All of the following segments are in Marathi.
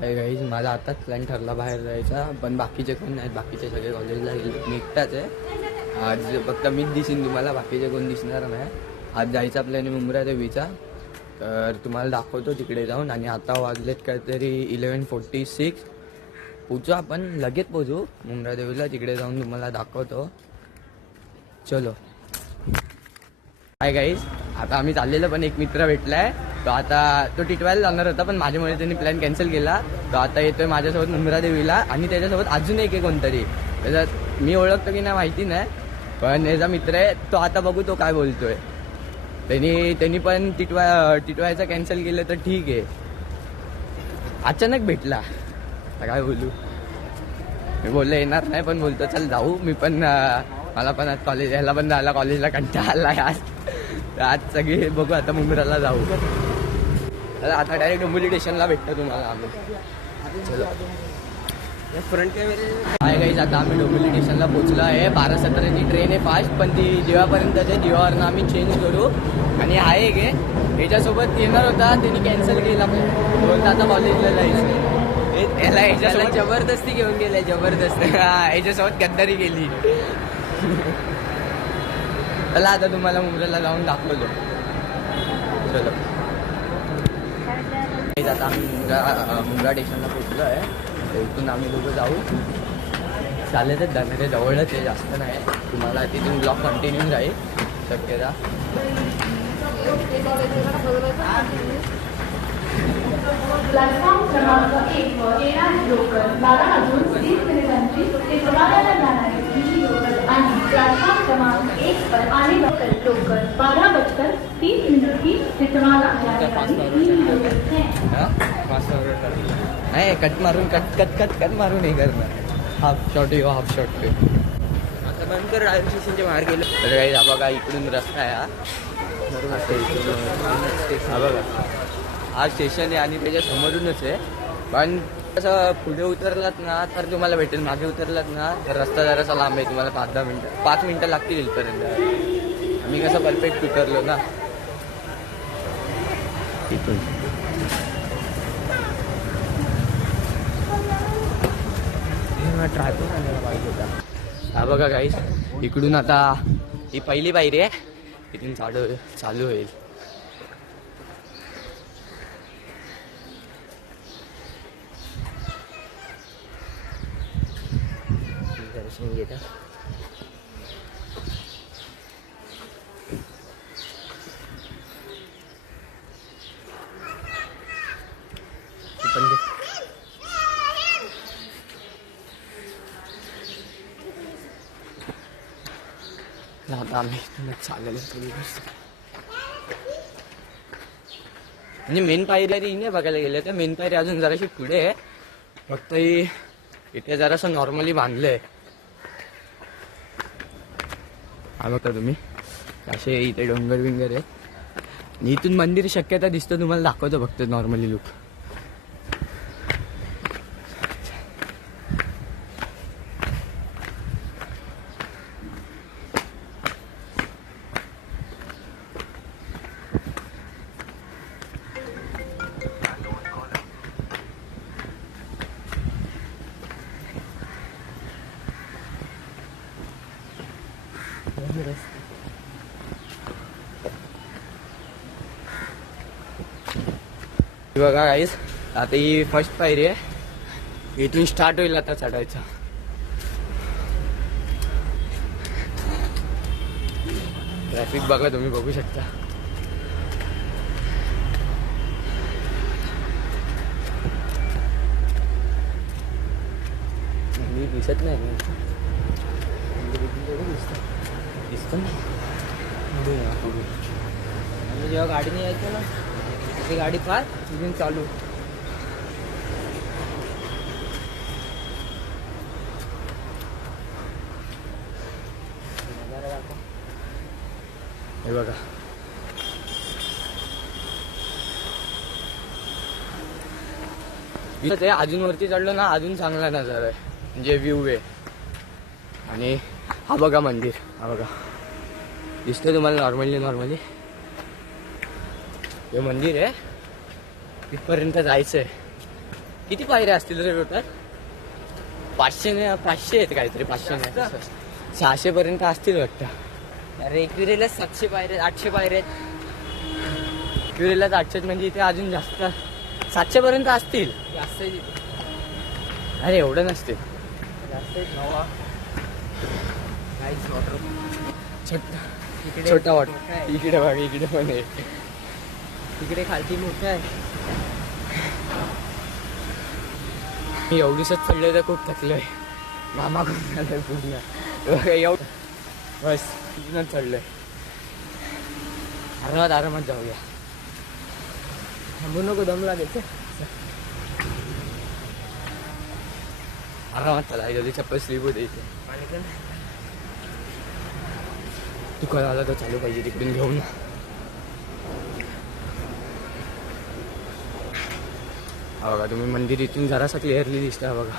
गाईज माझा आताच प्लॅन ठरला बाहेर जायचा, पण बाकीचे कोण नाहीत, बाकीचे सगळे कॉलेजला गेले, मी एकटाच आहे. आज फक्त मीच दिसेन तुम्हाला, बाकीचे कोण दिसणार नाही. आज जायचा प्लॅन आहे मुंब्रा देवीचा, तर तुम्हाला दाखवतो तिकडे जाऊन. आणि आता वाजलेत काहीतरी 11:46. पोचू आपण, लगेच पोचू मुंब्रा देवीला. तिकडे जाऊन तुम्हाला दाखवतो. चलो हाय गाईज, आता आम्ही चाललेलो, पण एक मित्र भेटलाय. तो आता तो टिटवायला जाणार होता, पण माझ्यामुळे त्यांनी प्लॅन कॅन्सल केला. तो आता येतोय माझ्यासोबत मुंब्रा देवीला. आणि त्याच्यासोबत अजून एक आहे कोणतरी, त्याचा मी ओळखतो की नाही माहिती नाही, पण याचा मित्र आहे. तो आता बघू तो काय बोलतोय. त्यांनी पण टिटवायचं कॅन्सल केलं तर ठीक आहे. अचानक भेटला, आता काय बोलू. मी बोललो येणार नाही, पण बोलतो चल जाऊ. मी पण मला पण आज कॉलेज यायला पण झाला, कॉलेजला कंटाळा आला आज. आज सगळे बघू आता मुंब्राला जाऊ. आता डायरेक्ट डोंबिवली स्टेशनला भेटतो तुम्हाला आम्ही. चलो फ्रंट हाय गाईज, आता आम्ही डोंबिवली स्टेशनला पोहोचलो आहे. 12:17ची ट्रेन आहे फास्ट, पण ती दिवापर्यंतच आहे. दिवावरनं आम्ही चेंज करू. आणि हा एक आहे याच्यासोबत येणार होता, त्यांनी कॅन्सल केला. बोलता आता कॉलेजला जायचं. याला याच्यासोबत जबरदस्ती घेऊन गेलाय, जबरदस्ती. हा, याच्यासोबत गद्दारी केली. चला आता तुम्हाला मुंब्राला जाऊन दाखवतो. चलो आता आम्ही मुंब्रा स्टेशनला पोचलो आहे. इथून आम्ही लोक जाऊ. चालेल तर धनरे जवळच आहे, जास्त नाही. तुम्हाला तिथून ब्लॉग कंटिन्यू राहील शक्यता. प्लॅटफॉर्म क्रमांक 1 वर येणारी लोकल 12:30 ते 12:00 आणि प्लॅटफॉर्म क्रमांक 1 पर आने वाली लोकल 12:30 से 12:00 नाही. कट मारून कट मारून हे करणार. हाफ शॉट येऊ, हाफ शॉट येऊ. आता बंद कर. रेल्वे स्टेशनच्या बाहेर गेलो तर काही हा बघा, इकडून रस्ता आहे. हा बघा, हा स्टेशन आहे आणि त्याच्या समोरूनच आहे. पण असं पुढे उतरलात ना तर तुम्हाला भेटेल, मागे उतरलात ना तर रस्ता जरासा लांब आहे. तुम्हाला 5 मिनिटं लागतील इथपर्यंत. आम्ही कसं परफेक्ट उतरलो ना इथून. ट्रायपोड आणायला पाहिजे होता. हा बघा गाईस, इकडून आता ही पहिली पायरी आहे, इथून चालू होईल. दर्शन घेता. आता आम्ही चाललेलो म्हणजे मेन पायरी नाही बघायला गेले तर मेन पायरी अजून जराशी पुढे आहे. फक्त इथे जरासं नॉर्मली बांधलंय. हा बघता तुम्ही, असे इथे डोंगर बिंगर आहे. आणि इथून मंदिर शक्यता दिसतं, तुम्हाला दाखवतो फक्त नॉर्मली लुक. बघा गाईस, आता ही फर्स्ट पायरी आहे. इथून स्टार्ट होईल आता चढायचं. ट्रॅफिक बघा तुम्ही, बघू शकता. मी दिसत नाही दिसत आणि जेव्हा गाडीने यायचं ना, ती गाडी फार तिथून चालू. हे बघा, अजून वरती चढलो ना, अजून चांगला नजारा आहे, म्हणजे व्ह्यू आहे. आणि हा बघा मंदिर, हा बघा दिसतंय तुम्हाला नॉर्मली हे मंदिर आहे. तिथपर्यंत जायचंय. किती पायऱ्या असतील रे टोटल? 500 आहेत काहीतरी, 500 नाही 600 पर्यंत असतील वाटतं. अरे एकविरेला 700 पायरे 800 पायरे आहेत. क्युरेला 800 म्हणजे इथे अजून जास्त 700 पर्यंत असतील. जास्त आहे तिथे. अरे एवढं नसते. जास्त आहेत नवा. काहीच वॉटर छोटा वाट. मोठा आहे. इकडे बघ, इकडे पण आहे. तिकडे खालती मोठं आहे. मी एवढीसच चढलोय तर खूप थकलोय. मामा खूप झालंय पूर्ण. बघा, एवढं बस तिथूनच चढलोय. आरामात जाऊया. थांबू नको, दम लागेल ते. आरामात चला, जल्दी चप्पल स्लीप होते इथे. आणि पण तू कळ आला तर चालू पाहिजे तिकडून घेऊन. हा बघा, तुम्ही मंदिर इथून जरासा क्लिअरली दिसता बघा.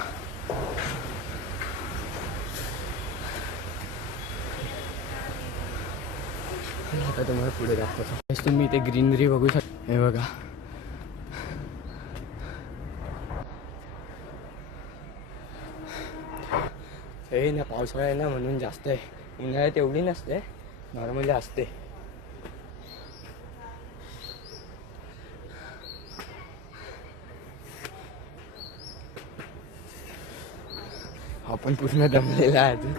आता तुम्हाला पुढे दाखवतो. तुम्ही इथे ग्रीनरी बघू शकता. हे बघा, हे ना पावसाळा आहे ना म्हणून जास्त आहे. उन्हाळ्यात एवढी नसते, नॉर्मली असते. आपण पूर्ण दमलेला आहे.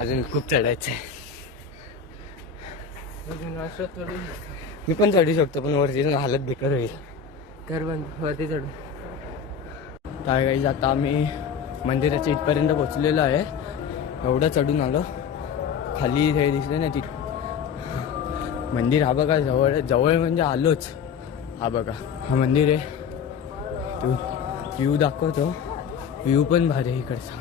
अजून खूप चढायचं आहे. अजून असं चढून मी पण चढू शकतो, पण वरती जाऊन हालत बेकार होईल. घर बंद वरती चढून. काय काही आता आम्ही मंदिराच्या इथपर्यंत पोचलेलो आहे. एवढं चढून आलो. खाली हे दिसलं ना ती मंदिर. हा बघा, जवळ जवळ म्हणजे आलोच. हा बघा, हा मंदिर आहे. तू व्ह्यू दाखवतो. व्ह्यू पण भारी आहे इकडचा.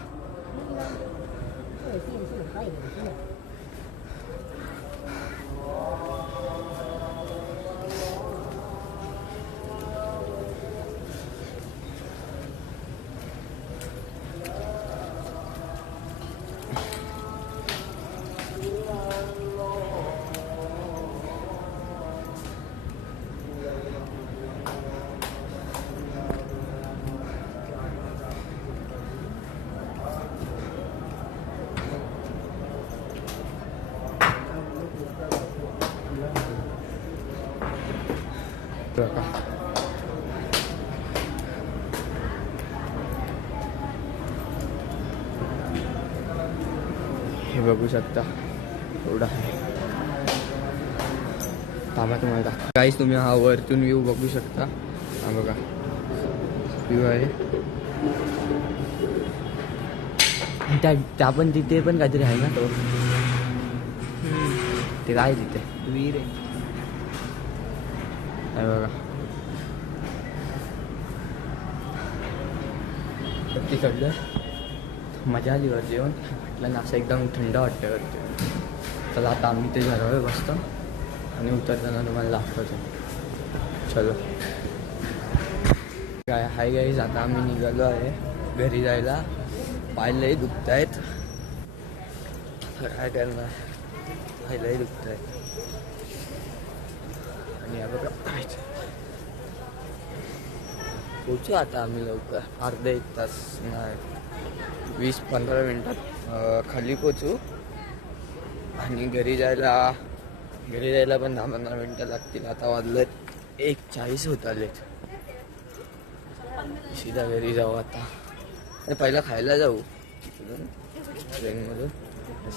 बघा, हे बघू शकता एवढं आहे. थांबा तुम्हाला दाखव. काहीच तुम्ही हा वरतून व्ह्यू बघू शकता. हा बघा, व्ह्यू आहे. त्या पण तिथे पण काहीतरी आहे ना तो. ते काय तिथे विहीर आहे. आहे बघा. वरती चढलं, मजा आली वर जेवण. म्हटलं ना असं एकदम थंड वाटतं वरती. चला आता आम्ही ते घरावर बसतो आणि उतरताना तुम्हाला दाखवतो. चलो काय हाय गाईज, आता आम्ही निघालो आहे घरी जायला. पायलाही दुखत आहेत, काय करणार, पायलाही दुखत आहेत. आणि या बघा पोचू आता आम्ही लवकर. अर्धा 1 तास नाही, 20-15 मिनटात खाली पोचू. आणि घरी जायला पण 10-15 मिनटं लागतील. आता वाजलं 1:40 होत आलेत. सीधा घरी जाऊ आता. पहिला खायला जाऊ तिकडून ट्रेनमधून,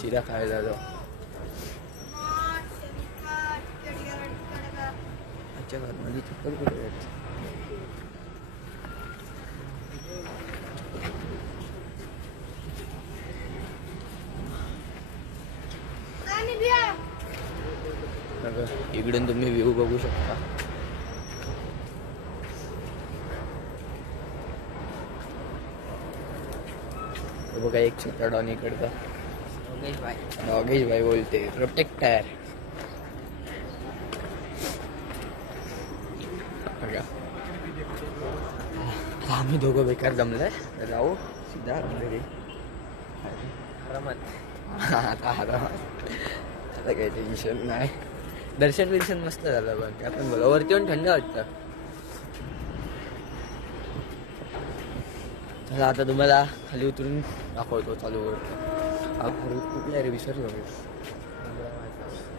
सीधा खायला जाऊ. अच्छा, घरमध्ये चप्पल कुठे आहेत? इकडून तुम्ही व्ह्यू बघू शकता. बघा, एक छोटा डॉन इकडचा. योगेश भाई बोलते प्रोटेक्टर. बघा, आम्ही दोघं बेकार जमलंय. जाऊ सीधा घरी. आता आरामात. आता काही टेन्शन नाही. दर्शन मस्त झालं. पण आपण बोला वरती येऊन थंड वाटतं. चला आता तुम्हाला खाली उतरून दाखवतो चालू करतो. हा कुठला रे विसरलो मी.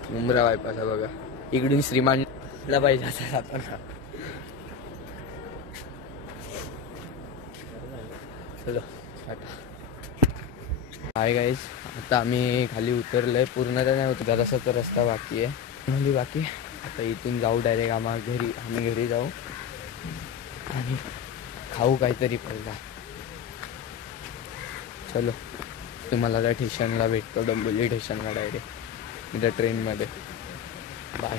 मुंब्रा बायपास आहे बघा. इकडून श्रीमानला पाहिजे आता जाताना. चलो टाटा. हाय गाईज, आता आम्ही खाली उतरलोय. पूर्ण तर नाही होत, जरासा रस्ता बाकी आहे. बाकी आता इथून जाऊ डायरेक्ट आम्ही घरी जाऊ आणि खाऊ काहीतरी पहिला. चलो तुम्हाला त्या स्टेशनला भेटतो, डोंबिवली स्टेशनला डायरेक्ट इथं ट्रेनमध्ये. बाय.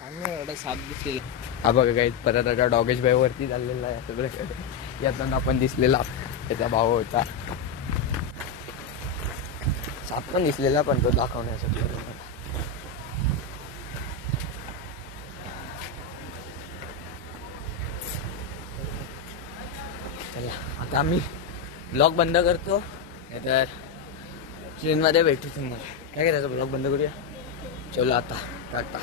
चांगला साप दिसेल. हा बघा काही परत आता डॉगेश बाय वरती चाललेला आहे सगळं. यातून आपण दिसलेला त्याचा भाव होता. साप पण दिसलेला, पण तो दाखवण्यासाठी. चला आता आम्ही ब्लॉग बंद करतो, नाहीतर ट्रेनमध्ये भेटू तुम्हाला. काय करायचं, ब्लॉग बंद करूया. चलो आता टाटा.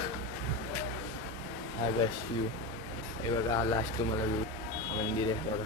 व्यू हे बघा, लास्ट तुम्हाला व्यू मंदिर आहे बघा.